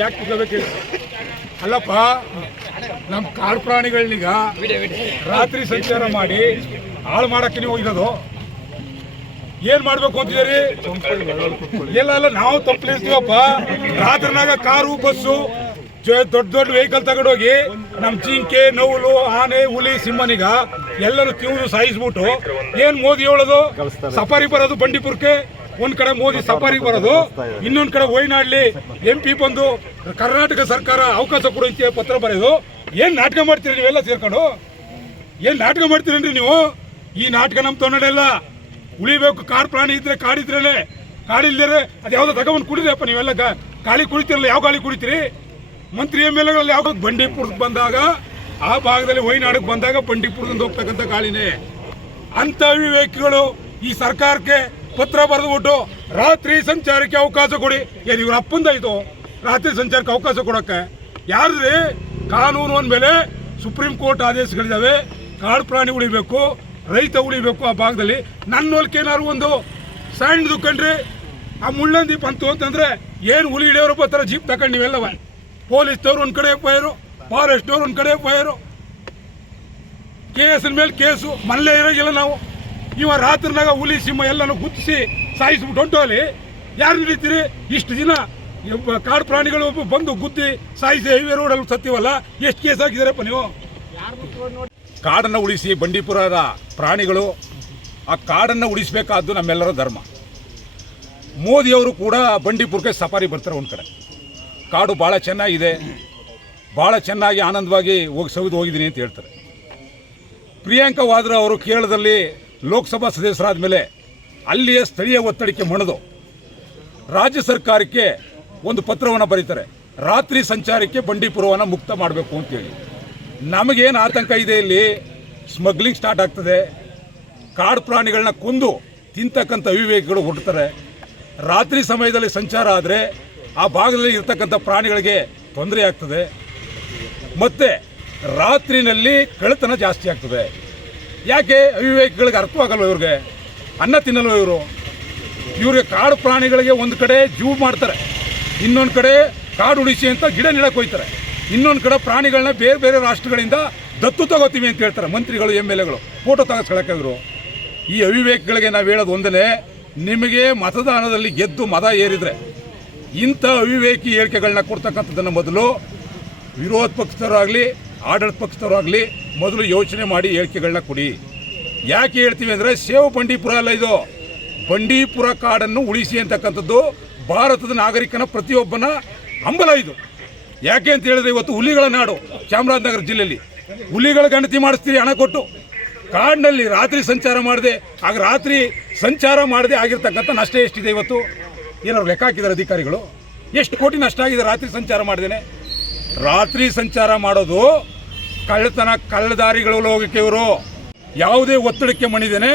ಯಾಕೆ ಅಲ್ಲಪ್ಪ, ನಮ್ಮ ಕಾಡು ಪ್ರಾಣಿಗಳನ್ನೀಗ ರಾತ್ರಿ ಸಂಚಾರ ಮಾಡಿ ಹಾಳು ಮಾಡಕ್ಕೆ ನೀವು ಹೋಗಿರೋದು ಏನ್ ಮಾಡ್ಬೇಕು ಅಂತಿದ್ದೀರಿ? ಎಲ್ಲ ನಾವು ತಪ್ಪಲಿರ್ತೀವಪ್ಪ. ರಾತ್ರಿನಾಗ ಕಾರು ಬಸ್ಸು ದೊಡ್ಡ ವೆಹಿಕಲ್ ತಗೊಂಡೋಗಿ ನಮ್ ಜಿಂಕೆ ನೌಲು ಆನೆ ಹುಲಿ ಸಿಂಹನಿಗ ಎಲ್ಲರೂ ತಿಂದು ಸಾಯಿಸ್ಬಿಟ್ಟು ಏನ್ ಮೋದಿ ಹೇಳೋದು ಸಫಾರಿ ಬರೋದು ಬಂಡೀಪುರಕ್ಕೆ, ಒಂದ್ ಕಡೆ ಮೋದಿ ಸಫಾರಿ ಬರೋದು, ಇನ್ನೊಂದ್ ಕಡೆ ವೈನಾಡ್ಲಿ MP ಬಂದು ಕರ್ನಾಟಕ ಸರ್ಕಾರ ಅವಕಾಶ ಕೊಡುವಂತೆ ಪತ್ರ ಬರೆಯೋದು. ಏನ್ ನಾಟಕ ಮಾಡ್ತೀರಿ ನೀವೆಲ್ಲ ಸೇರ್ಕೊಂಡು? ಏನ್ ನಾಟಕ ಮಾಡ್ತೀರೇನ್ರಿ ನೀವು? ಈ ನಾಟಕ ನಮ್ ತೊನ್ನಡೆಲ್ಲ ಉಳಿಬೇಕು. ಕಾಡು ಪ್ರಾಣಿ ಇದ್ರೆ ಕಾಡಿದ್ರೇನೆ, ಕಾಡಿಲ್ದರೆ ಅದು ಯಾವ್ದೋ ತಗೊಂಡ್ ಕುಡಿದ್ರಪ್ಪ ನೀವೆಲ್ಲ. ಗಾಳಿ ಕುಡಿತಿರಲ್ಲ, ಯಾವ ಗಾಳಿ ಕುಡಿತೀರಿ? ಮಂತ್ರಿ MLAಗಳಲ್ಲಿ ಯಾವ ಬಂಡೀಪುರಕ್ಕೆ ಬಂದಾಗ, ಆ ಭಾಗದಲ್ಲಿ ವೈನಾಡಿಗೆ ಬಂದಾಗ ಬಂಡೀಪುರದಿಂದ ಹೋಗ್ತಕ್ಕಂಥ ಗಾಳಿನೇ. ಅಂತ ವಿವೇಕಿಗಳು ಈ ಸರ್ಕಾರಕ್ಕೆ ಪತ್ರ ಬರೆದುಬಿಟ್ಟು ರಾತ್ರಿ ಸಂಚಾರಕ್ಕೆ ಅವಕಾಶ ಕೊಡಿ. ಏನು ಇವ್ರ ಅಪ್ಪಂದ ಇದು ರಾತ್ರಿ ಸಂಚಾರಕ್ಕೆ ಅವಕಾಶ ಕೊಡಕ್ಕೆ? ಯಾರ್ರಿ? ಕಾನೂನು ಅಂದಮೇಲೆ ಸುಪ್ರೀಂ ಕೋರ್ಟ್ ಆದೇಶಗಳಿದ್ದಾವೆ. ಕಾಡು ಪ್ರಾಣಿ ಉಳಿಬೇಕು, ರೈತ ಉಳಿಬೇಕು. ಆ ಭಾಗದಲ್ಲಿ ನನ್ನ ಹೊಲಕ್ಕೆ ಏನಾದ್ರು ಒಂದು ಸಣ್ಣದು ಕಂಡ್ರಿ ಆ ಮುಳ್ಳಂದಿ ಬಂತು ಅಂತಂದ್ರೆ ಏನು ಹುಲಿ ಹಿಡಿಯೋರು ಬರ್ತಾರೆ ಜೀಪ್ ತಗೊಂಡು ನೀವೆಲ್ಲವ. ಪೊಲೀಸ್ನವ್ರು ಒಂದ್ ಕಡೆ ಫೈರು, ಫಾರೆಸ್ಟ್ನವ್ರು ಒಂದ್ ಕಡೆ ಫೈರು, ಕೇಸಿನ ಮೇಲೆ ಕೇಸು. ಮಲ್ಲೆ ಇರೋಗಿಲ್ಲ ನಾವು. ಇವ ರಾತ್ರಿನಾಗ ಹುಲಿ ಸಿಂಹ ಎಲ್ಲನೂ ಗುತ್ತಿಸಿ ಸಾಯಿಸ್ಬಿಟ್ಟು ಹೊಂಟೋಲಿ ಯಾರು ಹಿಡಿತೀರಿ? ಇಷ್ಟು ದಿನ ಕಾಡು ಪ್ರಾಣಿಗಳು ಬಂದು ಗುದ್ದಿ ಸಾಯಿಸಿ ಹೈವೇ ರೋಡಲ್ಲಿ ಸತ್ಯವಲ್ಲ, ಎಷ್ಟು ಕೇಸ್ ಹಾಕಿದಾರಪ್ಪ ನೀವು? ಕಾಡನ್ನು ಉಳಿಸಿ ಬಂಡೀಪುರದ ಪ್ರಾಣಿಗಳು, ಆ ಕಾಡನ್ನು ಉಳಿಸಬೇಕಾದ್ದು ನಮ್ಮೆಲ್ಲರ ಧರ್ಮ. ಮೋದಿಯವರು ಕೂಡ ಬಂಡೀಪುರಕ್ಕೆ ಸಫಾರಿ ಬರ್ತಾರೆ. ಒಂದು ಕಡೆ ಕಾಡು ಭಾಳ ಚೆನ್ನಾಗಿದೆ, ಭಾಳ ಚೆನ್ನಾಗಿ ಆನಂದವಾಗಿ ಸವಿದು ಹೋಗಿದ್ದೀನಿ ಅಂತ ಹೇಳ್ತಾರೆ. ಪ್ರಿಯಾಂಕಾ ವಾದ್ರಾ ಅವರು ಕೇರಳದಲ್ಲಿ ಲೋಕಸಭಾ ಸದಸ್ಯರಾದ ಮೇಲೆ ಅಲ್ಲಿಯ ಸ್ಥಳೀಯ ಒತ್ತಡಕ್ಕೆ ಮಣಿದು ರಾಜ್ಯ ಸರ್ಕಾರಕ್ಕೆ ಒಂದು ಪತ್ರವನ್ನು ಬರೀತಾರೆ. ರಾತ್ರಿ ಸಂಚಾರಕ್ಕೆ ಬಂಡೀಪುರವನ್ನು ಮುಕ್ತ ಮಾಡಬೇಕು ಅಂತೇಳಿ. ನಮಗೇನು ಆತಂಕ ಇದೆ, ಇಲ್ಲಿ ಸ್ಮಗ್ಲಿಂಗ್ ಸ್ಟಾರ್ಟ್ ಆಗ್ತದೆ, ಕಾಡು ಪ್ರಾಣಿಗಳನ್ನ ಕೊಂದು ತಿಂತಕ್ಕಂಥ ಅವಿವೇಕಿಗಳು ಹುಡ್ತಾರೆ. ರಾತ್ರಿ ಸಮಯದಲ್ಲಿ ಸಂಚಾರ ಆದರೆ ಆ ಭಾಗದಲ್ಲಿ ಇರ್ತಕ್ಕಂಥ ಪ್ರಾಣಿಗಳಿಗೆ ತೊಂದರೆ ಆಗ್ತದೆ. ಮತ್ತು ರಾತ್ರಿನಲ್ಲಿ ಕಳ್ಳತನ ಜಾಸ್ತಿ ಆಗ್ತದೆ. ಯಾಕೆ ಅವಿವೇಕಿಗಳಿಗೆ ಅರ್ಥವಾಗಲ್ವ? ಇವ್ರಿಗೆ ಅನ್ನ ತಿನ್ನಲ್ವ ಇವ್ರಿಗೆ ಕಾಡು ಪ್ರಾಣಿಗಳಿಗೆ ಒಂದು ಕಡೆ ಜೂ ಮಾಡ್ತಾರೆ, ಇನ್ನೊಂದು ಕಡೆ ಕಾಡು ಉಳಿಸಿ ಅಂತ ಗಿಡ ನೆಡಕ್ಕೆ ಹೋಗ್ತಾರೆ, ಇನ್ನೊಂದು ಕಡೆ ಪ್ರಾಣಿಗಳನ್ನ ಬೇರೆ ಬೇರೆ ರಾಷ್ಟ್ರಗಳಿಂದ ದತ್ತು ತಗೋತೀವಿ ಅಂತ ಹೇಳ್ತಾರೆ ಮಂತ್ರಿಗಳು MLAಗಳು. ಫೋಟೋ ತೆಗೆಸ್ಕೊಳಕ್ಕೆ ಇವರು. ಈ ಅವಿವೇಕಿಗಳಿಗೆ ನಾವು ಹೇಳೋದು ಒಂದನೇ, ನಿಮಗೆ ಮತದಾನದಲ್ಲಿ ಗೆದ್ದು ಮತ ಏರಿದ್ರೆ ಇಂಥ ಅವಿವೇಕಿ ಹೇಳಿಕೆಗಳನ್ನ ಕೊಡ್ತಕ್ಕಂಥದ್ದನ್ನು ಮೊದಲು ವಿರೋಧ ಪಕ್ಷದವರಾಗಲಿ ಆಡಳಿತ ಪಕ್ಷದವರಾಗಲಿ ಮೊದಲು ಯೋಚನೆ ಮಾಡಿ ಹೇಳಿಕೆಗಳನ್ನ ಕೊಡಿ. ಯಾಕೆ ಹೇಳ್ತೀವಿ ಅಂದರೆ, ಸೇವ್ ಬಂಡೀಪುರ ಅಲ್ಲ ಇದು, ಬಂಡೀಪುರ ಕಾಡನ್ನು ಉಳಿಸಿ ಅಂತಕ್ಕಂಥದ್ದು ಭಾರತದ ನಾಗರಿಕನ ಪ್ರತಿಯೊಬ್ಬನ ಹಂಬಲ ಇದು. ಯಾಕೆ ಅಂತ ಹೇಳಿದ್ರೆ, ಇವತ್ತು ಹುಲಿಗಳ ನಾಡು ಚಾಮರಾಜನಗರ ಜಿಲ್ಲೆಯಲ್ಲಿ ಹುಲಿಗಳ ಗಣತಿ ಮಾಡಿಸ್ತೀರಿ ಹಣ ಕೊಟ್ಟು. ಕಾಡಿನಲ್ಲಿ ರಾತ್ರಿ ಸಂಚಾರ ಮಾಡದೆ, ಆಗ ರಾತ್ರಿ ಸಂಚಾರ ಮಾಡದೆ ಆಗಿರ್ತಕ್ಕಂಥ ನಷ್ಟ ಎಷ್ಟಿದೆ ಇವತ್ತು? ಏನಾದ್ರು ಲೆಕ್ಕ ಹಾಕಿದ್ದಾರೆ ಅಧಿಕಾರಿಗಳು? ಎಷ್ಟು ಕೋಟಿ ನಷ್ಟ ಆಗಿದೆ ರಾತ್ರಿ ಸಂಚಾರ ಮಾಡ್ದೇನೆ? ರಾತ್ರಿ ಸಂಚಾರ ಮಾಡೋದು ಕಳ್ಳತನ, ಕಳ್ಳದಾರಿಗಳಲ್ಲಿ ಹೋಗಕ್ಕೆ ಇವರು ಯಾವುದೇ ಒತ್ತಡಕ್ಕೆ ಮಣಿದೇನೆ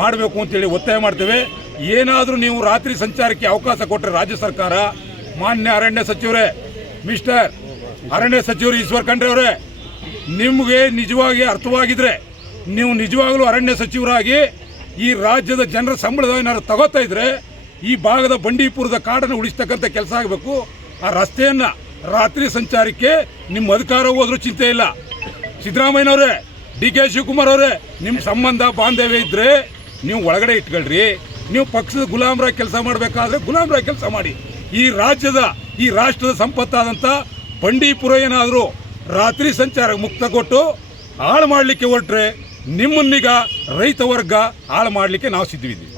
ಮಾಡಬೇಕು ಅಂತೇಳಿ ಒತ್ತಾಯ ಮಾಡ್ತೇವೆ. ಏನಾದರೂ ನೀವು ರಾತ್ರಿ ಸಂಚಾರಕ್ಕೆ ಅವಕಾಶ ಕೊಟ್ಟರೆ ರಾಜ್ಯ ಸರ್ಕಾರ, ಮಾನ್ಯ ಅರಣ್ಯ ಸಚಿವರೇ, ಮಿಸ್ಟರ್ ಅರಣ್ಯ ಸಚಿವರು ಈಶ್ವರ್ ಖಂಡ್ರೆ ಅವರೇ, ನಿಮಗೆ ನಿಜವಾಗಿ ಅರ್ಥವಾಗಿದ್ರೆ ನೀವು ನಿಜವಾಗಲೂ ಅರಣ್ಯ ಸಚಿವರಾಗಿ ಈ ರಾಜ್ಯದ ಜನರ ಸಂಬಳದ ಏನಾದ್ರು ತಗೋತಾ ಇದ್ರೆ ಈ ಭಾಗದ ಬಂಡೀಪುರದ ಕಾಡನ್ನು ಉಳಿಸ್ತಕ್ಕಂಥ ಕೆಲಸ ಆಗಬೇಕು. ಆ ರಸ್ತೆಯನ್ನು ರಾತ್ರಿ ಸಂಚಾರಕ್ಕೆ ನಿಮ್ಮ ಅಧಿಕಾರ ಹೋದ್ರೂ ಚಿಂತೆ ಇಲ್ಲ. ಸಿದ್ದರಾಮಯ್ಯನವರೇ, DK ಶಿವಕುಮಾರ್ ಅವರೇ, ನಿಮ್ಮ ಸಂಬಂಧ ಬಾಂಧವ್ಯ ಇದ್ದರೆ ನೀವು ಒಳಗಡೆ ಇಟ್ಕೊಳ್ರಿ. ನೀವು ಪಕ್ಷದ ಗುಲಾಮರಾಗಿ ಕೆಲಸ ಮಾಡಬೇಕಾದ್ರೆ ಗುಲಾಮರಾಗಿ ಕೆಲಸ ಮಾಡಿ. ಈ ರಾಜ್ಯದ, ಈ ರಾಷ್ಟ್ರದ ಸಂಪತ್ತಾದಂಥ ಬಂಡೀಪುರ ಏನಾದರೂ ರಾತ್ರಿ ಸಂಚಾರ ಮುಕ್ತ ಕೊಟ್ಟು ಹಾಳು ಮಾಡಲಿಕ್ಕೆ ಹೊರಟ್ರೆ ನಿಮ್ಮನ್ನೀಗ ರೈತ ವರ್ಗ ಹಾಳು ಮಾಡಲಿಕ್ಕೆ ನಾವು ಸಿದ್ಧವಿದ್ದೀವಿ.